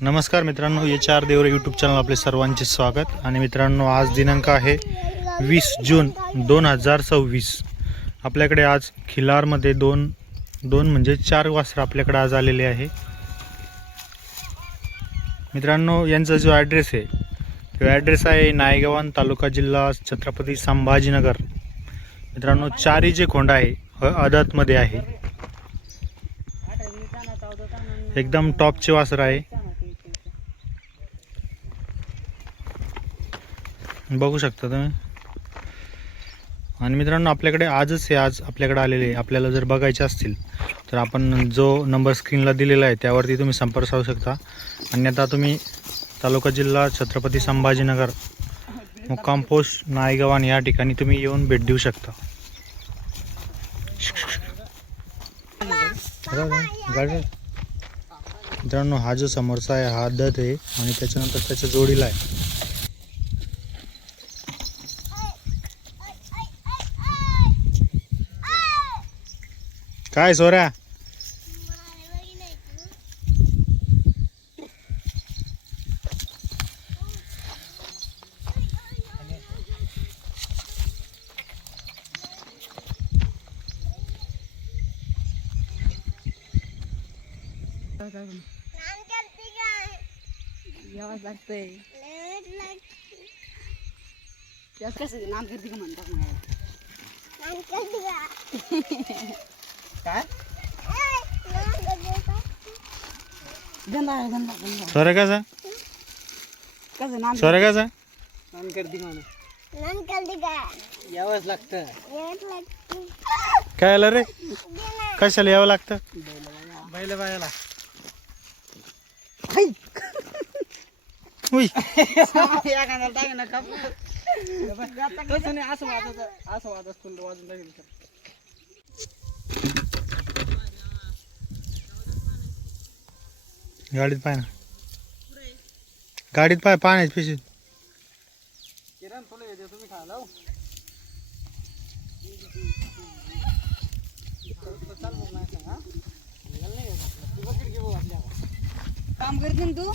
नमस्कार मित्रांनो, HR Deore YouTube channel आपले सर्वांचे स्वागत. आणि मित्रांनो, आज दिनांक आहे 20 जून 2026. आपल्याकडे आज खिलारमध्ये दोन म्हणजे 4 वासरं आपल्याकडे आज आलेले आहे. मित्रांनो, यांचा जो ॲड्रेस आहे तो ॲड्रेस आहे नायगावान, तालुका जिल्हा छत्रपती संभाजीनगर. मित्रांनो, चारी जे खोंड आहे आदतमध्ये आहे, एकदम टॉपचे वासर आहे. बघू शकता तुम्ही. आणि मित्रांनो, आपल्याकडे आज आपल्याकडे आलेले आहे. आपल्याला जर बघायचे असतील तर आपण जो नंबर स्क्रीनला दिलेला आहे त्यावरती तुम्ही संपर्क साधू शकता. अन्यथा तुम्ही तालुका जिल्हा छत्रपती संभाजीनगर, मुक्काम पोस्ट नायगावान या ठिकाणी तुम्ही येऊन भेट देऊ शकता. मित्रांनो, हा जो समोरचा आहे हा आदत आहे आणि त्याच्यानंतर त्याच्या जोडीला आहे. काय सोऱ्या, यावंच लागतंय. कसं नाम करते का म्हणतात मला. काय गंदा गंदा गंदा सोऱ्या कसा कसं नाम सोऱ्या कसा नाम करते म्हणून यावंच लागतं. काय आलं रे, कशाला यावं लागतं? बैल बायाला उई, या गाण्याला टाक ना काप. तसं नाही, असं वाजत असतो वाजून लागेल. गाडीत पाय ना, गाडीत पाय पाण्याची पिशवी. किरण तुला येते तुम्ही खा लाव. काम करते तू.